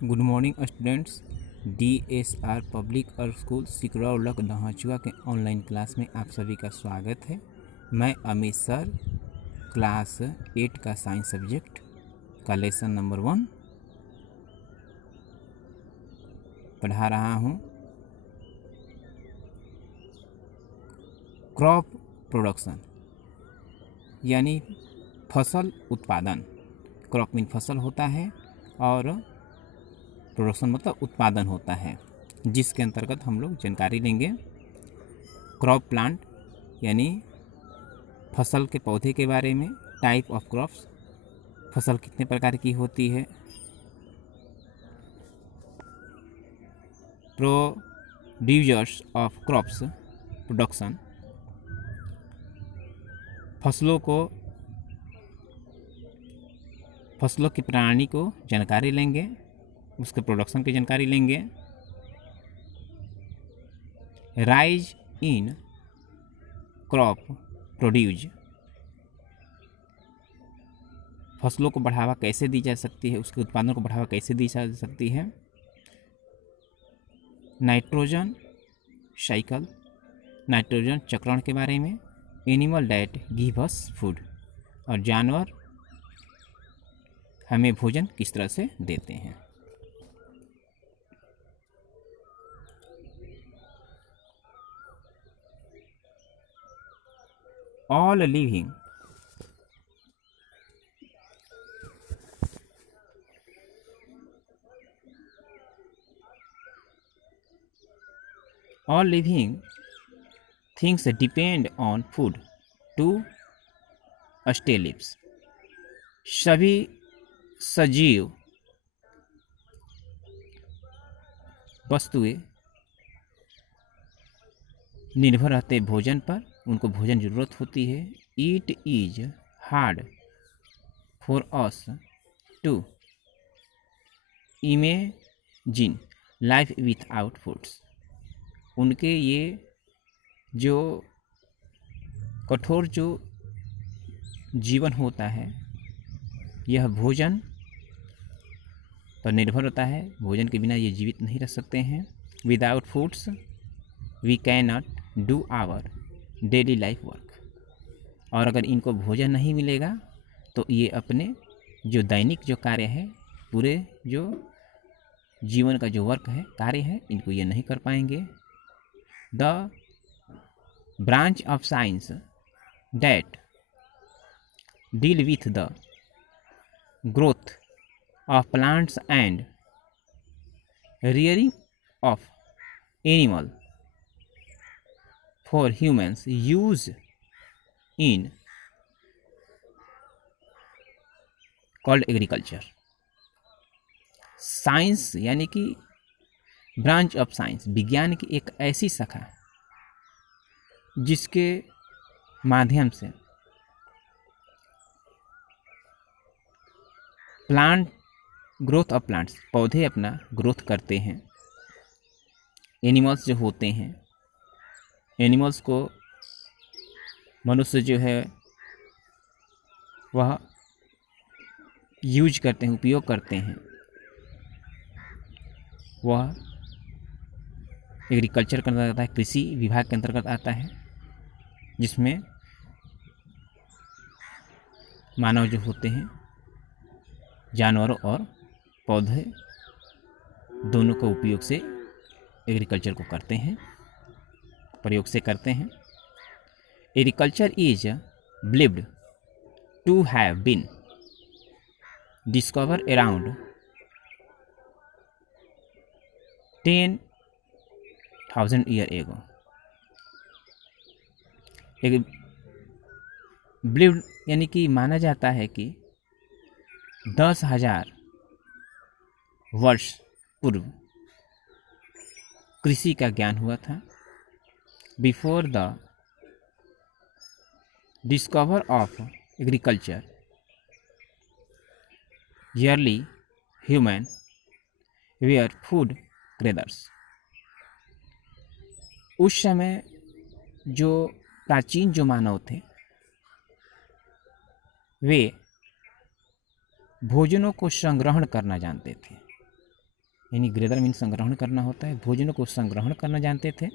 Good morning students. DSR public और school सिकरौलक दहचुआ के online class में आप सभी का स्वागत है। मैं अमित सर क्लास 8 का साइंस सब्जेक्ट का लेसन नंबर 1 पढ़ा रहा हूँ। क्रॉप प्रोडक्शन यानी फसल उत्पादन। क्रॉप मीन फसल होता है और प्रोडक्शन मतलब उत्पादन होता है, जिसके अंतर्गत हम लोग जानकारी लेंगे। क्रॉप प्लांट यानी फसल के पौधे के बारे में। टाइप ऑफ क्रॉप्स, फसल कितने प्रकार की होती है। प्रोड्यूसर्स ऑफ क्रॉप्स प्रोडक्शन, फसलों की प्रणाली को जानकारी लेंगे, उसके प्रोडक्शन की जानकारी लेंगे। राइज इन क्रॉप प्रोड्यूस, फसलों को बढ़ावा कैसे दी जा सकती है, उसके उत्पादन को बढ़ावा कैसे दी जा सकती है। नाइट्रोजन साइकिल, नाइट्रोजन चक्रण के बारे में। Animal diet give us food, और जानवर हमें भोजन किस तरह से देते हैं। All living things depend on food to stay lives. सभी सजीव वस्तुएं निर्भर रहते भोजन पर, उनको भोजन जरूरत होती है। It is hard for us to imagine life without foods. उनके ये जो कठोर जो जीवन होता है, यह भोजन पर निर्भर होता है। भोजन के बिना ये जीवित नहीं रह सकते हैं। Without foods we can not do our daily life work. और अगर इनको भोजन नहीं मिलेगा तो ये अपने जो दैनिक जो कार्य है, पूरे जो जीवन का जो वर्क है, कार्य है, इनको ये नहीं कर पाएंगे। The branch of science that deal with the growth of plants and rearing of animal for humans use in called agriculture। Science यानी कि ब्रांच ऑफ साइंस, विज्ञान की एक ऐसी शाखा जिसके माध्यम से प्लांट ग्रोथ ऑफ प्लांट्स, पौधे अपना ग्रोथ करते हैं। एनिमल्स जो होते हैं, एनिमल्स को मनुष्य जो है वह यूज करते हैं, उपयोग करते हैं। वह एग्रीकल्चर के अंतर्गत आता है, कृषि विभाग के अंतर्गत आता है, जिसमें मानव जो होते हैं जानवरों और पौधे दोनों के उपयोग से एग्रीकल्चर को करते हैं, प्रयोग से करते हैं। Agriculture is believed to have been discovered around 10,000 year ago. Believed यानी कि माना जाता है कि 10,000 वर्ष पूर्व कृषि का ज्ञान हुआ था। Before the discover of agriculture early human were food gatherers. उस समय जो प्राचीन जो मानव थे, वे भोजनों को संग्रहण करना जानते थे। यानी ग्रेदर मीन संग्रहण करना होता है, भोजनों को संग्रहण करना जानते थे।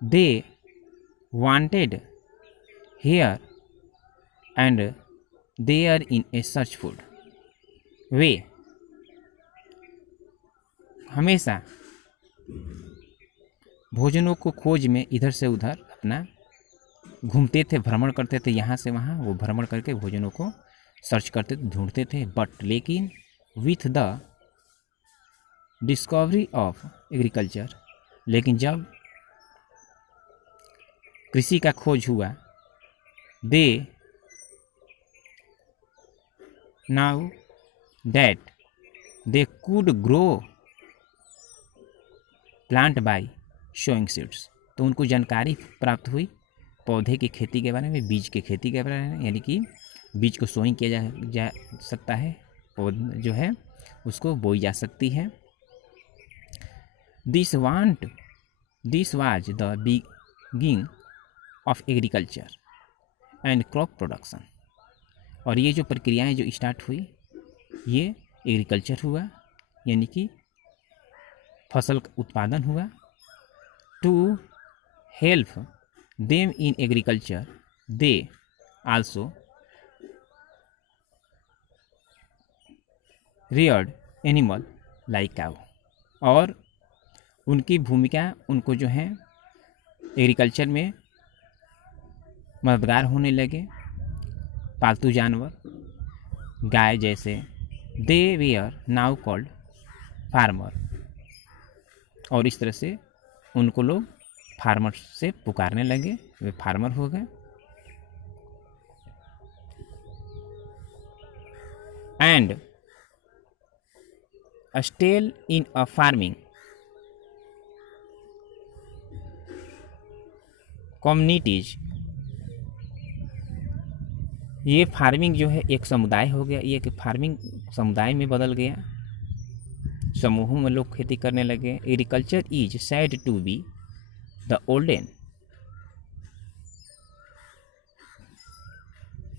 They wanted here and they are in a search food. वे हमेशा भोजनों को खोज में इधर से उधर अपना घूमते थे, भ्रमण करते थे, यहाँ से वहाँ वो भ्रमण करके भोजनों को सर्च करते थे, ढूंढते थे। बट लेकिन with the discovery of agriculture, लेकिन जब कृषि का खोज हुआ, they now that they could grow plant by sowing seeds, तो उनको जानकारी प्राप्त हुई पौधे की खेती के बारे में, बीज की खेती के बारे में, यानी कि बीज को सोइंग किया जा सकता है, पौधा जो है उसको बोई जा सकती है। This was the beginning of agriculture and crop production, और ये जो प्रक्रियाएं जो स्टार्ट हुई ये एग्रीकल्चर हुआ, यानी कि फसल का उत्पादन हुआ। To help them in agriculture they also reared animal like cow, और उनकी भूमिका उनको जो है एग्रीकल्चर में मददगार होने लगे। पालतू जानवर गाय जैसे, दे वेयर नाउ कॉल्ड फार्मर, और इस तरह से उनको लोग फार्मर से पुकारने लगे, वे फार्मर हो गए। And settle in a farming communities, ये फार्मिंग जो है एक समुदाय हो गया, ये एक फार्मिंग समुदाय में बदल गया, समूहों में लोग खेती करने लगे। Agriculture is said to be the oldest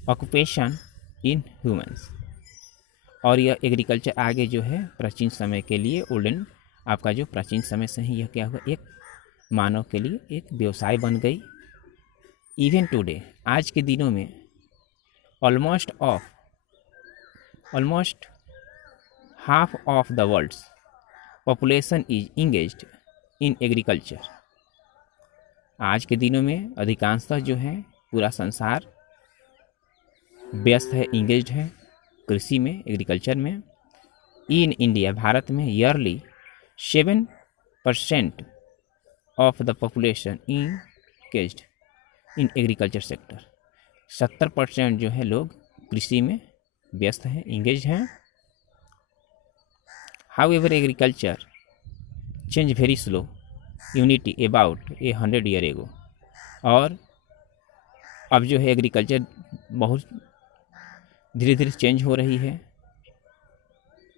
occupation in humans, और यह एग्रीकल्चर आगे जो है प्राचीन समय के लिए, ओल्डन आपका जो प्राचीन समय से ही यह क्या हुआ, एक मानव के लिए एक व्यवसाय बन गई। इवन टुडे, आज के दिनों में almost half of the world's population is engaged in agriculture। आज के दिनों में अधिकांशतः जो है पूरा संसार व्यस्त है, इंगेज्ड है कृषि में, एग्रीकल्चर में। इन इंडिया, भारत में yearly 7% of the population engaged in agriculture sector, 70% जो है लोग कृषि में व्यस्त हैं, इंगेज हैं। However agriculture change very slow unity about 100 year ago, और अब जो है एग्रीकल्चर बहुत धीरे धीरे चेंज हो रही है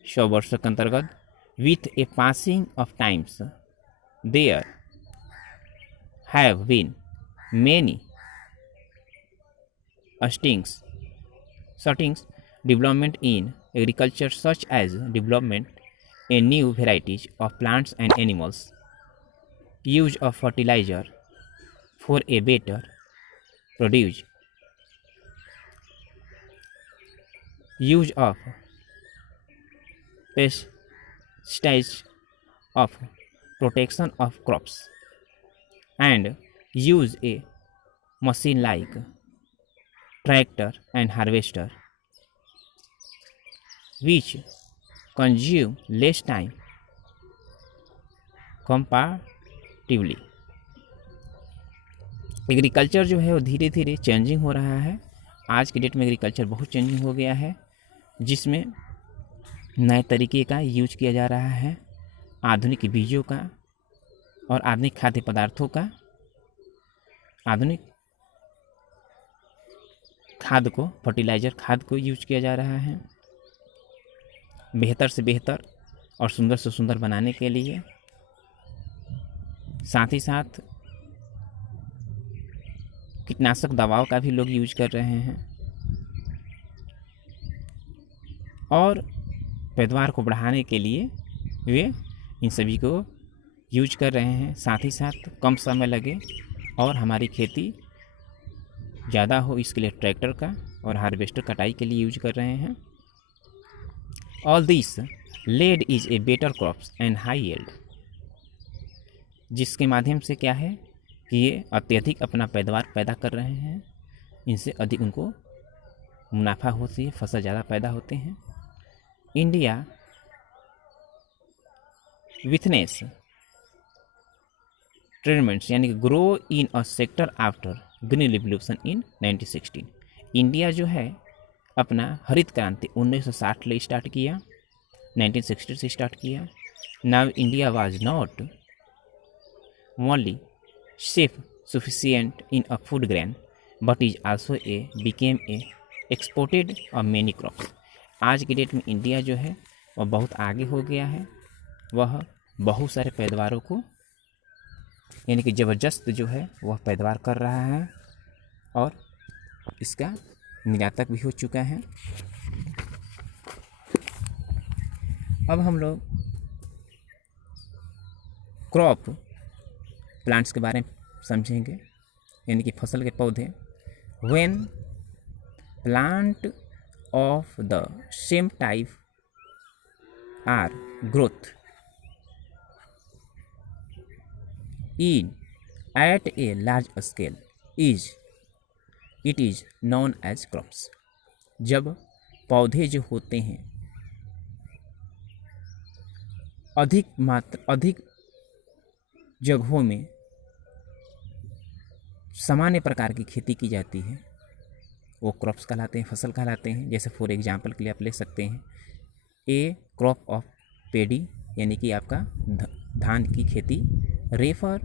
100 वर्ष के अंतर्गत। With a passing of times there have been many settings development in agriculture, such as development in new varieties of plants and animals, use of fertilizer for a better produce, use of pesticides of protection of crops, and use a machine like tractor and harvester which consume less time comparatively। Agriculture जो है वो धीरे धीरे changing हो रहा है। आज के डेट में एग्रीकल्चर बहुत चेंजिंग हो गया है, जिसमें नए तरीके का यूज किया जा रहा है, आधुनिक बीजों का और आधुनिक खाद्य पदार्थों का, आधुनिक खाद को, फर्टिलाइज़र खाद को यूज किया जा रहा है बेहतर से बेहतर और सुंदर से सुंदर बनाने के लिए। साथ ही साथ कीटनाशक दवाओं का भी लोग यूज कर रहे हैं, और पैदावार को बढ़ाने के लिए वे इन सभी को यूज कर रहे हैं। साथ ही साथ कम समय लगे और हमारी खेती ज़्यादा हो, इसके लिए ट्रैक्टर का और हार्वेस्टर कटाई के लिए यूज कर रहे हैं। All this led is a better crops and high yield, जिसके माध्यम से क्या है कि ये अत्यधिक अपना पैदावार पैदा कर रहे हैं, इनसे अधिक उनको मुनाफा होती है, फसल ज़्यादा पैदा होते हैं। इंडिया विथनेस ट्रीटमेंट्स यानी कि grow in a sector after green revolution in 1916। India जो है अपना हरित क्रांति 1960 ले स्टार्ट किया, 1960 से स्टार्ट किया। Now India was not only self sufficient in a food grain but is also became a exported of many crops। आज की डेट में इंडिया जो है वह बहुत आगे हो गया है, वह बहुत सारे पैदावारों को यानी कि ज़बरदस्त जो है वह पैदावार कर रहा है और इसका निर्यातक भी हो चुका है। अब हम लोग क्रॉप प्लांट्स के बारे में समझेंगे, यानी कि फसल के पौधे। When plant of the same type are growth in at a large scale it is known as crops. जब पौधे जो होते हैं अधिक जगहों में सामान्य प्रकार की खेती की जाती है, वो क्रॉप्स कहलाते हैं, फसल कहलाते हैं। जैसे फॉर एग्जांपल के लिए आप ले सकते हैं ए क्रॉप ऑफ पेडी यानी कि आपका धान की खेती, refer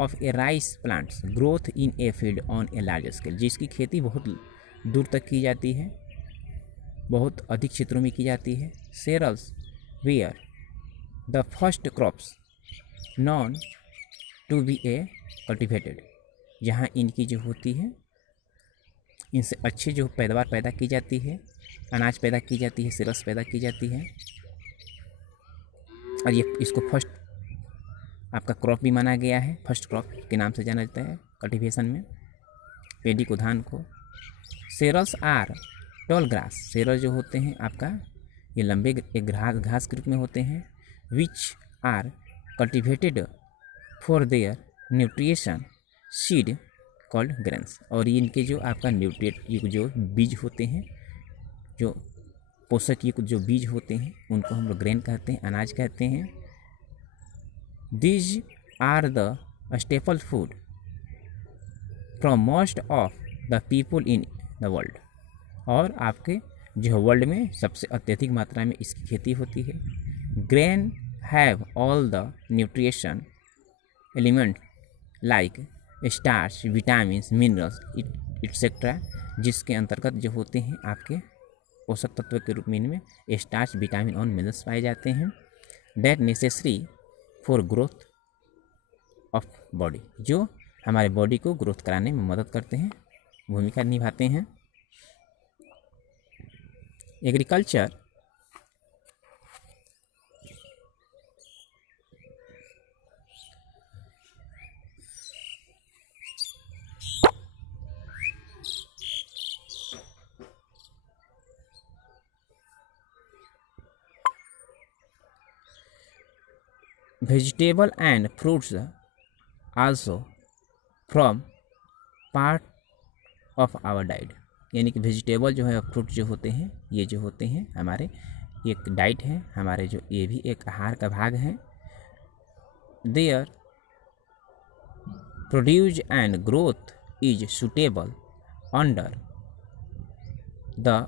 of A rice plants growth in a field on A large scale, जिसकी खेती बहुत दूर तक की जाती है, बहुत अधिक क्षेत्रों में की जाती है। Cereals were the first crops known to be a cultivated, जहाँ इनकी जो होती है इनसे अच्छी जो पैदावार पैदा की जाती है, अनाज पैदा की जाती है, सिरस पैदा की जाती है, और ये इसको फर्स्ट आपका क्रॉप भी माना गया है, फर्स्ट क्रॉप के नाम से जाना जाता है कल्टीवेशन में पेडी को, धान को। Cereals are tall grass, cereal जो होते हैं आपका ये लंबे एक घास के रूप में होते हैं, which are cultivated for their nutrition seed called grains, और इनके जो आपका न्यूट्रिएंट युक्त जो बीज होते हैं, जो पोषक युक्त जो बीज होते हैं उनको हम लोग ग्रेन कहते हैं, अनाज कहते हैं। These are the staple food from most of the people in the world, और आपके जो वर्ल्ड में सबसे अत्यधिक मात्रा में इसकी खेती होती है। Grain have all the nutrition element like starch, vitamin, minerals et cetera, जिसके अंतर्गत जो होते हैं आपके पोषक तत्व के रूप में इनमें स्टार्च, विटामिन और मिनरल्स पाए जाते हैं। That necessary for growth of body, जो हमारे बॉडी को ग्रोथ कराने में मदद करते हैं, भूमिका निभाते हैं। Agriculture vegetable and fruits also from part of our diet, यानी कि वेजिटेबल जो है, फ्रूट जो होते हैं, ये जो होते हैं हमारे एक डाइट है, हमारे जो ये भी एक आहार का भाग है। There produce and growth is suitable under the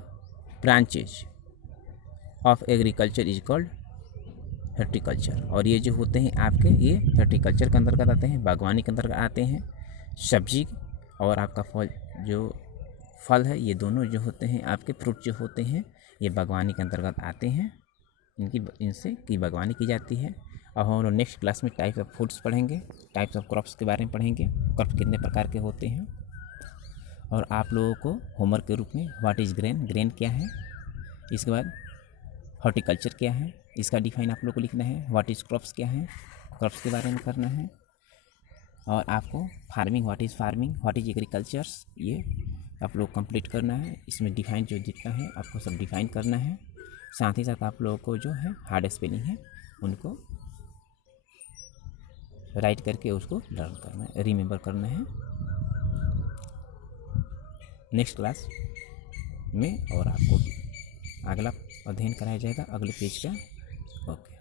branches of agriculture is called horticulture, और ये जो होते हैं आपके ये हॉर्टिकल्चर के अंतर्गत आते हैं, बागवानी के अंतर्गत आते हैं। सब्जी और आपका फल है, ये दोनों जो होते हैं आपके फ्रूट जो होते हैं ये बागवानी के अंतर्गत आते हैं, इनसे की बागवानी की जाती है। अब हम लोग नेक्स्ट क्लास में टाइप्स ऑफ फूड्स पढ़ेंगे, टाइप्स ऑफ क्रॉप्स के बारे में पढ़ेंगे, क्रॉप्स कितने प्रकार के होते हैं, और आप लोगों को होमवर्क के रूप में व्हाट इज़ ग्रेन, ग्रेन क्या है, इसके बाद हॉर्टिकल्चर क्या है इसका डिफाइन आप लोग को लिखना है। व्हाट इज़ क्रॉप्स क्या है, क्रॉप्स के बारे में करना है। और आपको farming, what is farming, what is agricultures, ये आप लोग कंप्लीट करना है। इसमें डिफाइन जो जितना है आपको सब डिफाइन करना है। साथ ही साथ आप लोगों को जो है हार्ड स्पेलिंग है उनको राइट करके उसको लर्न करना है, रिमेंबर करना है। नेक्स्ट क्लास में और आपको अगला अध्ययन कराया जाएगा अगले पेज का। ओके।